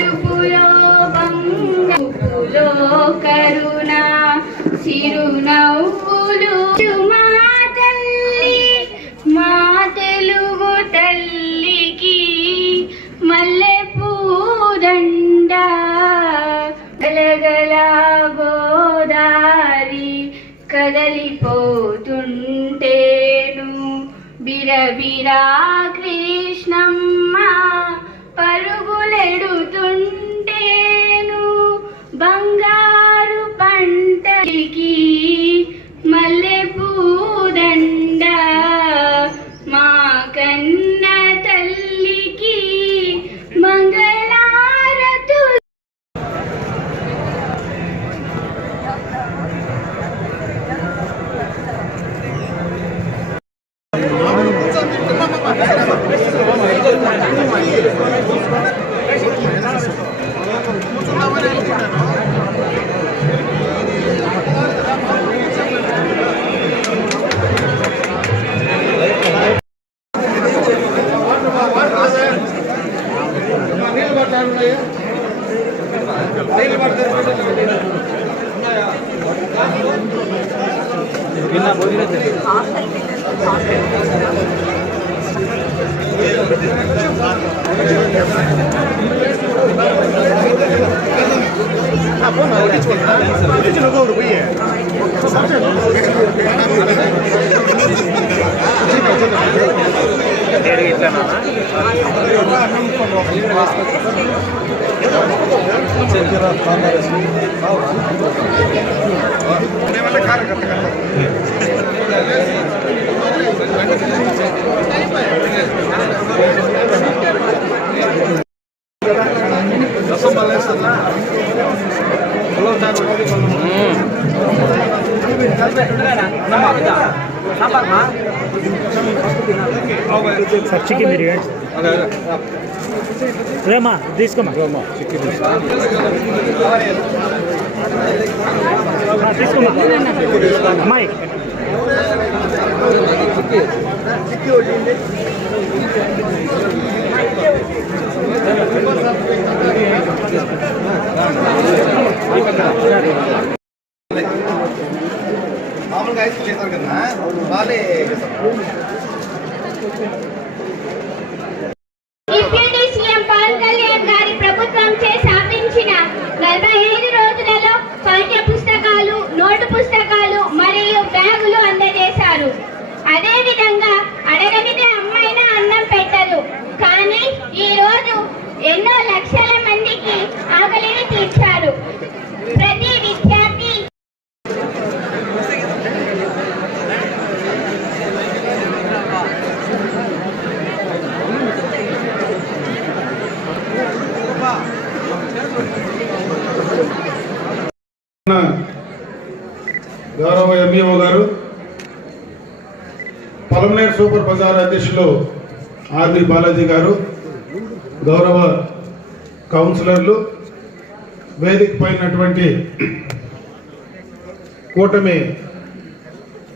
కడుపులో బంగులో కరుణ చిరునవ్వులు మా తల్లి మా తెలుగు తల్లికి మల్లె పూదండ గలగల గోదారి కదలిపోతుంటేను బిరబిరా కృష్ణమ్మ పరుగులెడుతుంటేను బంగారు పంటకి మల్లె పూదండ మా కన్న తల్లికి మంగళారతు. చికెన్ బిర్యానీ రేమా తీసుకోమా తీసుకోమా అమ్మాయి మామూలుగా ఐస్ చేస్తారు కదా వాళ్ళే డిప్యూటీ సీఎం పవన్ కళ్యాణ్ గారి ప్రభుత్వంచే స్థాపించిన 45 రోజులలో పాఠ్య పుస్తకాలు, నోటు పుస్తకాలు మరియు బ్యాగులు అందజేశారు. అదేవిధంగా అడగనిదే అమ్మాయినా అన్నం పెట్టదు. కానీ ఈ రోజు ఎన్నో లక్షల మందికి ఆకలిని తీర్చారు. ప్రతి విద్యార్థి గౌరవ ఎంఈఓ గారు, పలమనేర్ సూపర్ బజార్ అధ్యక్షులు ఆర్బి బాలాజీ గారు, గౌరవ కౌన్సిలర్లు, వేదిక పైనటువంటి కూటమి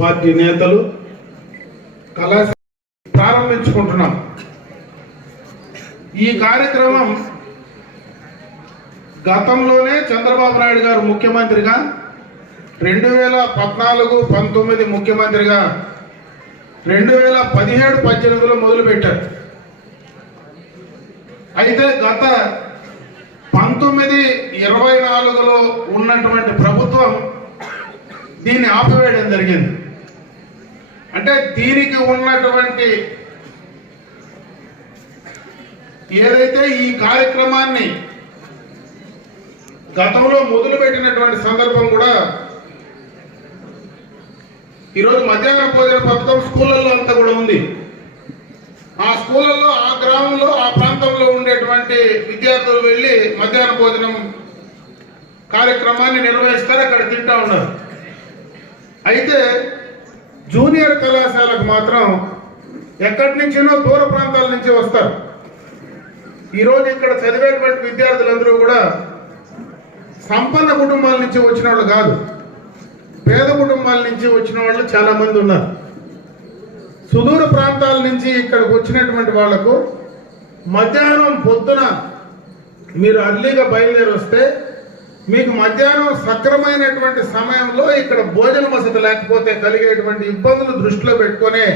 పార్టీ నేతలు, కళాశాల ప్రారంభించుకుంటున్నాం. ఈ కార్యక్రమం గతంలోనే చంద్రబాబు నాయుడు గారు ముఖ్యమంత్రిగా 2014-19 ముఖ్యమంత్రిగా 2017-18లో మొదలుపెట్టారు. అయితే గత 19-24లో ఉన్నటువంటి ప్రభుత్వం దీన్ని ఆపివేయడం జరిగింది. అంటే దీనికి ఉన్నటువంటి ఏదైతే ఈ కార్యక్రమాన్ని గతంలో మొదలుపెట్టినటువంటి సందర్భం కూడా ఈరోజు మధ్యాహ్న భోజన పథకం స్కూళ్ళల్లో అంతా కూడా ఉంది. ఆ స్కూళ్ళల్లో, ఆ గ్రామంలో, ఆ ప్రాంతంలో ఉండేటువంటి విద్యార్థులు వెళ్ళి మధ్యాహ్న భోజనం కార్యక్రమాన్ని నిర్వహిస్తారు, అక్కడ తింటా ఉన్నారు. అయితే జూనియర్ కళాశాలకు మాత్రం ఎక్కడి నుంచినో దూర ప్రాంతాల నుంచి వస్తారు. ఈరోజు ఇక్కడ చదివేటువంటి విద్యార్థులందరూ కూడా సంపన్న కుటుంబాల నుంచి వచ్చిన వాళ్ళు కాదు, పేద కుటుంబాల నుంచి వచ్చిన వాళ్ళు చాలా మంది ఉన్నారు. సుదూర ప్రాంతాల నుంచి ఇక్కడికి వచ్చినటువంటి వాళ్లకు మధ్యాహ్నం పొద్దున మీరు అర్లీగా బయలుదేరి వస్తే మీకు మధ్యాహ్నం సక్రమైనటువంటి సమయంలో ఇక్కడ భోజన వసతి లేకపోతే కలిగేటువంటి ఇబ్బందులు దృష్టిలో పెట్టుకొని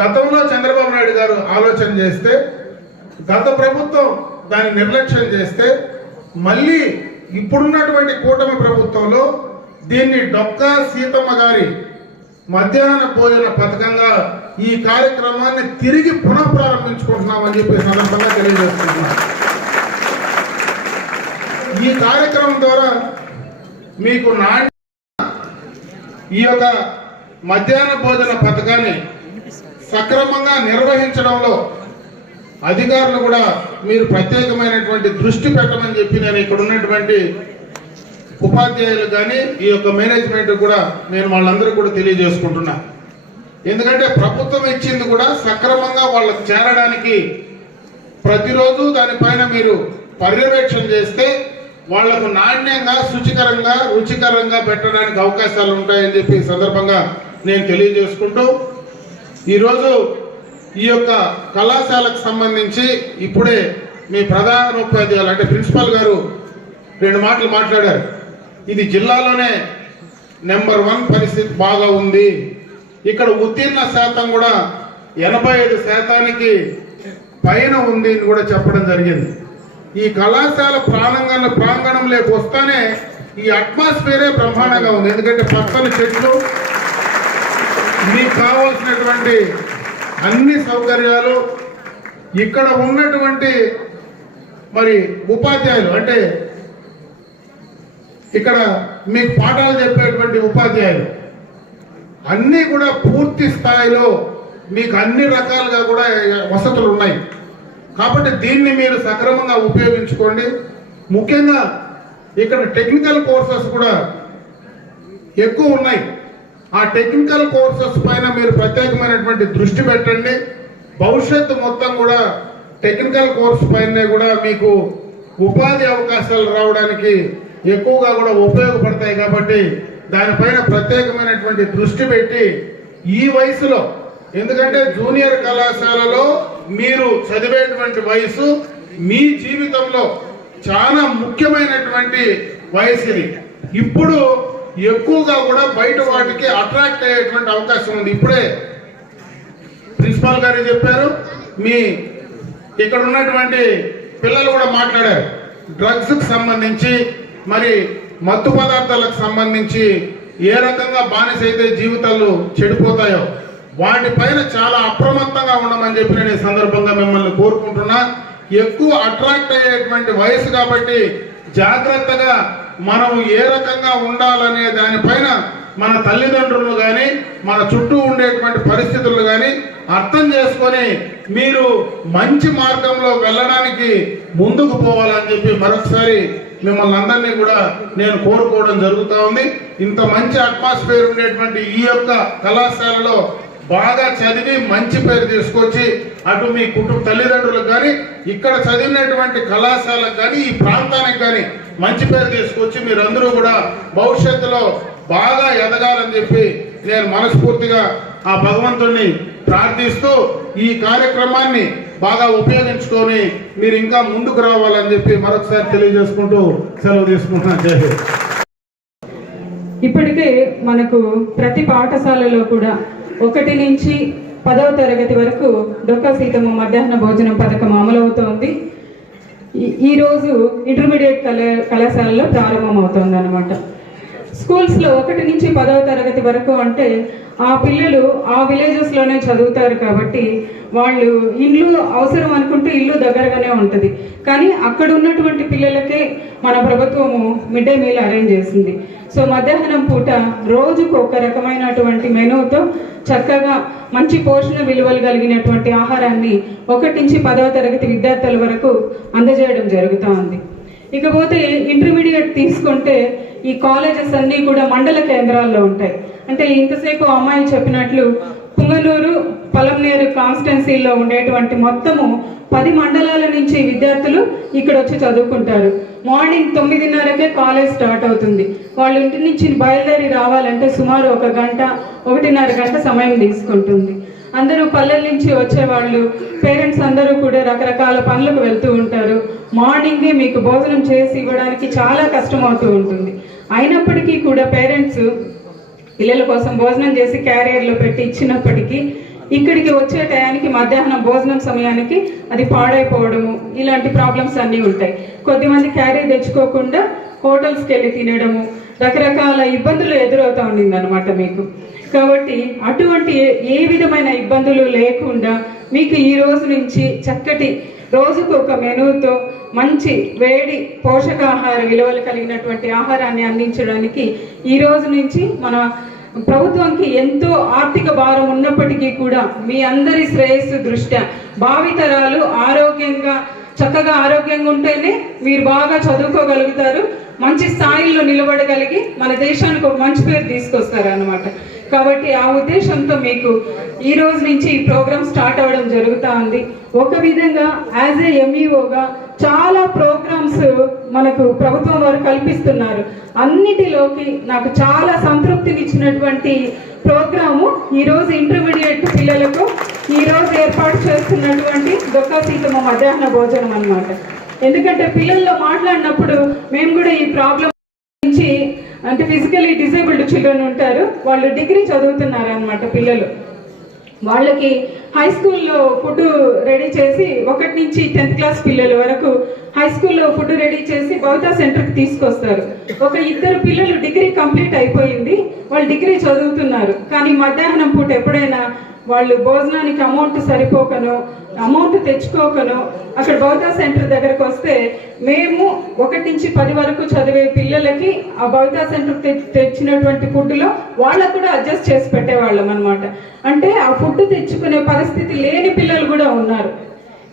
గతంలో చంద్రబాబు నాయుడు గారు ఆలోచన చేస్తే, గత ప్రభుత్వం దాన్ని నిర్లక్ష్యం చేస్తే, మళ్ళీ ఇప్పుడున్నటువంటి కూటమి ప్రభుత్వంలో దీన్ని డొక్కా సీతమ్మ గారి మధ్యాహ్న భోజన పథకంగా ఈ కార్యక్రమాన్ని తిరిగి పునఃప్రారంభించుకుంటున్నామని చెప్పి సందర్భంగా తెలియజేస్తున్నాం. ఈ కార్యక్రమం ద్వారా మీకు ఈ యొక్క మధ్యాహ్న భోజన పథకాన్ని సక్రమంగా నిర్వహించడంలో అధికారులు కూడా మీరు ప్రత్యేకమైనటువంటి దృష్టి పెట్టమని చెప్పి నేను ఇక్కడ ఉన్నటువంటి ఉపాధ్యాయులు కానీ ఈ యొక్క మేనేజ్మెంట్ కూడా నేను వాళ్ళందరూ కూడా తెలియజేసుకుంటున్నా. ఎందుకంటే ప్రభుత్వం ఇచ్చింది కూడా సక్రమంగా వాళ్ళకు చేరడానికి ప్రతిరోజు దానిపైన మీరు పర్యవేక్షణ చేస్తే వాళ్లకు నాణ్యంగా, శుచికరంగా, రుచికరంగా పెట్టడానికి అవకాశాలు ఉంటాయని చెప్పి ఈ సందర్భంగా నేను తెలియజేసుకుంటూ, ఈరోజు ఈ యొక్క కళాశాలకు సంబంధించి ఇప్పుడే మీ ప్రధానోపాధ్యాయులు అంటే ప్రిన్సిపాల్ గారు 2 మాటలు మాట్లాడారు. ఇది జిల్లాలోనే నెంబర్ 1 పరిస్థితి బాగా ఉంది. ఇక్కడ ఉత్తీర్ణ శాతం కూడా 85% పైన ఉంది అని కూడా చెప్పడం జరిగింది. ఈ కళాశాల ప్రాంగణంలోకి వస్తానే ఈ అట్మాస్ఫియరే బ్రహ్మాండంగా ఉంది. ఎందుకంటే పక్కన చెట్లు, మీకు కావాల్సినటువంటి అన్ని సౌకర్యాలు, ఇక్కడ ఉన్నటువంటి మరి ఉపాధ్యాయులు అంటే ఇక్కడ మీకు పాఠాలు చెప్పేటువంటి ఉపాధ్యాయులు అన్నీ కూడా పూర్తి స్థాయిలో మీకు అన్ని రకాలుగా కూడా వసతులు ఉన్నాయి. కాబట్టి దీన్ని మీరు సక్రమంగా ఉపయోగించుకోండి. ముఖ్యంగా ఇక్కడ టెక్నికల్ కోర్సెస్ కూడా ఎక్కువ ఉన్నాయి. ఆ టెక్నికల్ కోర్సెస్ పైన మీరు ప్రత్యేకమైనటువంటి దృష్టి పెట్టండి. భవిష్యత్తు మొత్తం కూడా టెక్నికల్ కోర్సు పైనే కూడా మీకు ఉపాధి అవకాశాలు రావడానికి ఎక్కువగా కూడా ఉపయోగపడతాయి. కాబట్టి దానిపైన ప్రత్యేకమైనటువంటి దృష్టి పెట్టి ఈ వయసులో, ఎందుకంటే జూనియర్ కళాశాలలో మీరు చదివేటువంటి వయసు మీ జీవితంలో చాలా ముఖ్యమైనటువంటి వయసు ఇది. ఇప్పుడు ఎక్కువగా కూడా బయట వాటికి అట్రాక్ట్ అయ్యేటువంటి అవకాశం ఉంది. ఇప్పుడే ప్రిన్సిపాల్ గారు చెప్పారు, మీ ఇక్కడ ఉన్నటువంటి పిల్లలు కూడా మాట్లాడారు. డ్రగ్స్ కు సంబంధించి, మరి మత్తు పదార్థాలకు సంబంధించి ఏ రకంగా బానిస అయితే జీవితాలు చెడిపోతాయో వాటిపైన చాలా అప్రమత్తంగా ఉండమని చెప్పి నేను ఈ సందర్భంగా మిమ్మల్ని కోరుకుంటున్నా. ఎక్కువ అట్రాక్ట్ అయ్యేటువంటి వయసు కాబట్టి జాగ్రత్తగా మనం ఏ రకంగా ఉండాలనే దానిపైన మన తల్లిదండ్రులు కానీ మన చుట్టూ ఉండేటువంటి పరిస్థితులు కానీ అర్థం చేసుకొని మీరు మంచి మార్గంలో వెళ్ళడానికి ముందుకు పోవాలని చెప్పి మరొకసారి మిమ్మల్ని అందరినీ కూడా నేను కోరుకోవడం జరుగుతూ ఉంది. ఇంత మంచి అట్మాస్ఫియర్ ఉండేటువంటి ఈ యొక్క కళాశాలలో బాగా చదివి మంచి పేరు తీసుకొచ్చి అటు మీ తల్లిదండ్రులకు కానీ ఇక్కడ చదివినటువంటి కళాశాలకు కానీ ఈ ప్రాంతానికి కానీ మంచి పేరు తీసుకొచ్చి మీరందరూ కూడా భవిష్యత్తులో బాగా ఎదగాలని చెప్పి నేను మనస్ఫూర్తిగా ఆ భగవంతుడిని ప్రార్థిస్తూ ఈ కార్యక్రమాన్ని బాగా ఉపయోగించుకొని మీరు ఇంకా ముందుకు రావాలని చెప్పి మరొకసారి తెలియజేసుకుంటూ సెలవు తీసుకుంటున్నాను. జై హింద్. ఇప్పటికే మనకు ప్రతి పాఠశాలలో కూడా 1 నుంచి 10వ తరగతి వరకు డొక్కా సీతమ్మ మధ్యాహ్న భోజనం పథకం అమలవుతోంది. ఈరోజు ఇంటర్మీడియట్ కళాశాలలో ప్రారంభమవుతోంది అన్నమాట. స్కూల్స్లో 1 నుంచి 10వ తరగతి వరకు అంటే ఆ పిల్లలు ఆ విలేజెస్లోనే చదువుతారు కాబట్టి వాళ్ళు ఇల్లు అవసరం అనుకుంటే ఇల్లు దగ్గరగానే ఉంటుంది. కానీ అక్కడ ఉన్నటువంటి పిల్లలకే మన ప్రభుత్వము మిడ్ డే మీల్ అరేంజ్ చేసింది. సో మధ్యాహ్నం పూట రోజుకు ఒక రకమైనటువంటి మెనూతో చక్కగా మంచి పోషణ విలువలు కలిగినటువంటి ఆహారాన్ని 1 నుంచి 10వ తరగతి విద్యార్థుల వరకు అందజేయడం జరుగుతూ ఉంది. ఇకపోతే ఇంటర్మీడియట్ తీసుకుంటే ఈ కాలేజెస్ అన్నీ కూడా మండల కేంద్రాల్లో ఉంటాయి. అంటే ఇంతసేపు అమ్మాయి చెప్పినట్లు పుంగనూరు, పలంనేరు కాన్స్టిట్యున్సీలో ఉండేటువంటి మొత్తము 10 మండలాల నుంచి విద్యార్థులు ఇక్కడ వచ్చి చదువుకుంటారు. మార్నింగ్ 9:30కే కాలేజ్ స్టార్ట్ అవుతుంది. వాళ్ళ ఇంటి నుంచి బయలుదేరి రావాలంటే సుమారు 1 గంట 1.5 గంట సమయం తీసుకుంటుంది. అందరూ పల్లెల నుంచి వచ్చేవాళ్ళు, పేరెంట్స్ అందరూ కూడా రకరకాల పనులకు వెళ్తూ ఉంటారు. మార్నింగే మీకు భోజనం చేసి ఇవ్వడానికి చాలా కష్టం అవుతూ ఉంటుంది. అయినప్పటికీ కూడా పేరెంట్స్ పిల్లల కోసం భోజనం చేసి క్యారియర్లో పెట్టి ఇచ్చినప్పటికీ ఇక్కడికి వచ్చే టయానికి మధ్యాహ్నం భోజనం సమయానికి అది పాడైపోవడము, ఇలాంటి ప్రాబ్లమ్స్ అన్నీ ఉంటాయి. కొద్దిమంది క్యారీ తెచ్చుకోకుండా హోటల్స్కి వెళ్ళి తినడము, రకరకాల ఇబ్బందులు ఎదురవుతూ ఉండింది అనమాట మీకు. కాబట్టి అటువంటి ఏ విధమైన ఇబ్బందులు లేకుండా మీకు ఈ రోజు నుంచి చక్కటి రోజుకు ఒక మెనూతో మంచి వేడి పోషకాహార విలువలు కలిగినటువంటి ఆహారాన్ని అందించడానికి ఈ రోజు నుంచి మన ప్రభుత్వానికి ఎంతో ఆర్థిక భారం ఉన్నప్పటికీ కూడా మీ అందరి శ్రేయస్సు దృష్ట్యా భావితరాలు చక్కగా ఆరోగ్యంగా ఉంటేనే మీరు బాగా చదువుకోగలుగుతారు, మంచి స్థాయిలో నిలబడగలిగి మన దేశానికి ఒక మంచి పేరు తీసుకొస్తారు అన్నమాట. కాబట్టి ఆ ఉద్దేశంతో మీకు ఈ రోజు నుంచి ఈ ప్రోగ్రామ్ స్టార్ట్ అవ్వడం జరుగుతూ ఉంది. ఒక విధంగా యాజ్ ఏ ఎంఈఓగా చాలా ప్రోగ్రామ్స్ మనకు ప్రభుత్వం వారు కల్పిస్తున్నారు. అన్నిటిలోకి నాకు చాలా సంతృప్తినిచ్చినటువంటి ప్రోగ్రాము ఈరోజు ఇంటర్మీడియట్ పిల్లలకు ఈరోజు ఏర్పాటు చేస్తున్నటువంటి డొక్కా సీతమ్మ మధ్యాహ్న భోజనం అన్నమాట. ఎందుకంటే పిల్లల్లో మాట్లాడినప్పుడు మేము కూడా ఈ ప్రాబ్లం నుంచి, అంటే ఫిజికలీ డిసేబుల్డ్ చిల్డ్రన్ ఉంటారు, వాళ్ళు డిగ్రీ చదువుతున్నారు అన్నమాట పిల్లలు. వాళ్ళకి హై స్కూల్లో ఫుడ్ రెడీ చేసి 1 నుంచి 10th క్లాస్ పిల్లల వరకు హై స్కూల్లో ఫుడ్ రెడీ చేసి భవితా సెంటర్కి తీసుకొస్తారు. ఒక 2 పిల్లలు డిగ్రీ కంప్లీట్ అయిపోయింది, వాళ్ళు డిగ్రీ చదువుతున్నారు. కానీ మధ్యాహ్నం పూట ఎప్పుడైనా వాళ్ళు భోజనానికి అమౌంట్ సరిపోకనో అమౌంట్ తెచ్చుకోకనో అక్కడ భవితా సెంటర్ దగ్గరకు వస్తే మేము 1 నుంచి 10 వరకు చదివే పిల్లలకి ఆ భవితా సెంటర్ తెచ్చినటువంటి ఫుడ్లో వాళ్ళకు కూడా అడ్జస్ట్ చేసి పెట్టేవాళ్ళం అనమాట. అంటే ఆ ఫుడ్ తెచ్చుకునే పరిస్థితి లేని పిల్లలు కూడా ఉన్నారు.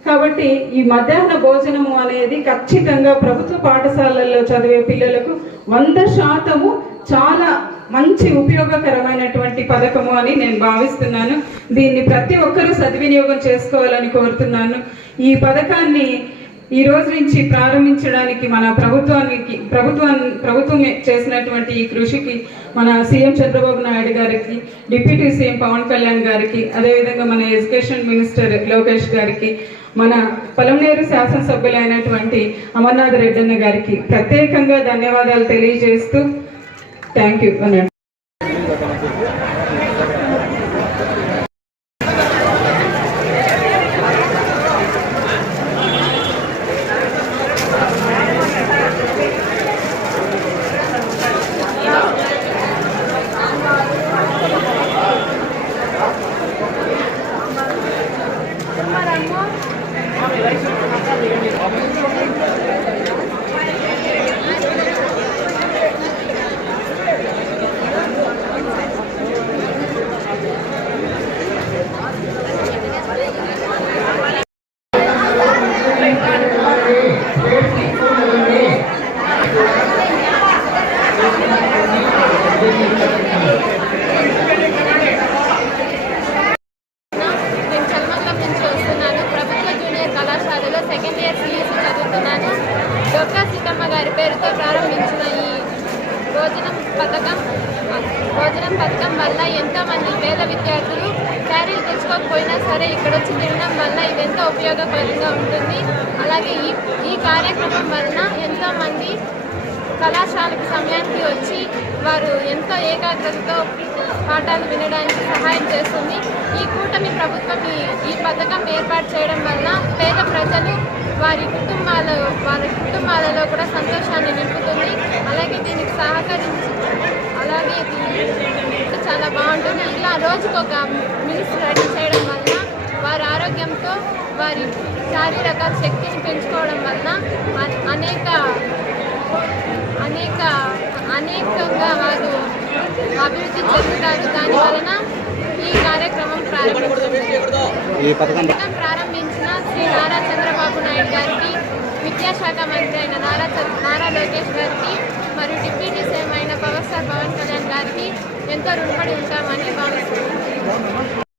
కాబట్టి ఈ మధ్యాహ్న భోజనము అనేది ఖచ్చితంగా ప్రభుత్వ పాఠశాలల్లో చదివే పిల్లలకు 100% చాలా మంచి ఉపయోగకరమైనటువంటి పథకము అని నేను భావిస్తున్నాను. దీన్ని ప్రతి ఒక్కరూ సద్వినియోగం చేసుకోవాలని కోరుతున్నాను. ఈ పథకాన్ని ఈ రోజు నుంచి ప్రారంభించడానికి మన ప్రభుత్వం చేసినటువంటి ఈ కృషికి మన సీఎం చంద్రబాబు నాయుడు గారికి, డిప్యూటీ సీఎం పవన్ కళ్యాణ్ గారికి, అదేవిధంగా మన ఎడ్యుకేషన్ మినిస్టర్ లోకేష్ గారికి, మన పలమనేరు శాసనసభ్యులైనటువంటి అమర్నాథ్ రెడ్డన్న గారికి ప్రత్యేకంగా ధన్యవాదాలు తెలియజేస్తూ థ్యాంక్ యూ అన్నాడు. డొక్కా సీతమ్మ గారి పేరుతో ప్రారంభించిన ఈ భోజనం పథకం వల్ల ఎంతోమంది పేద విద్యార్థులు క్యారీలు తెచ్చుకోకపోయినా సరే ఇక్కడ వచ్చి తినడం వల్ల ఇది ఎంతో ఉపయోగకరంగా ఉంటుంది. అలాగే ఈ కార్యక్రమం వలన ఎంతోమంది కళాశాలకు సమయానికి వచ్చి వారు ఎంతో ఏకాగ్రతతో పాఠాలు వినడానికి సహాయం చేస్తుంది. ఈ కూటమి ప్రభుత్వం ఈ పథకం ఏర్పాటు చేయడం వల్ల పేద ప్రజలు వారి కుటుంబాలలో కూడా సంతోషాన్ని నింపుతుంది. అలాగే దీనికి అలాగే చాలా బాగుంటుంది. ఇలా రోజుకొక మీల్స్ రెడీ చేయడం వలన వారి ఆరోగ్యంతో వారి శారీరక శక్తిని పెంచుకోవడం వలన అనేకంగా వారు అభివృద్ధి చెందుతారు. దాని వలన ఈ కార్యక్రమం ప్రారంభించిన శ్రీ నారా చంద్రబాబు నాయుడు గారికి, విద్యాశాఖ మంత్రి అయిన నారా లోకేష్ గారికి మరియు డిప్యూటీ సీఎం అయిన పవర్ స్టార్ పవన్ కళ్యాణ్ గారికి ఎంతో రుణపడి ఉంటామని భావిస్తున్నాను.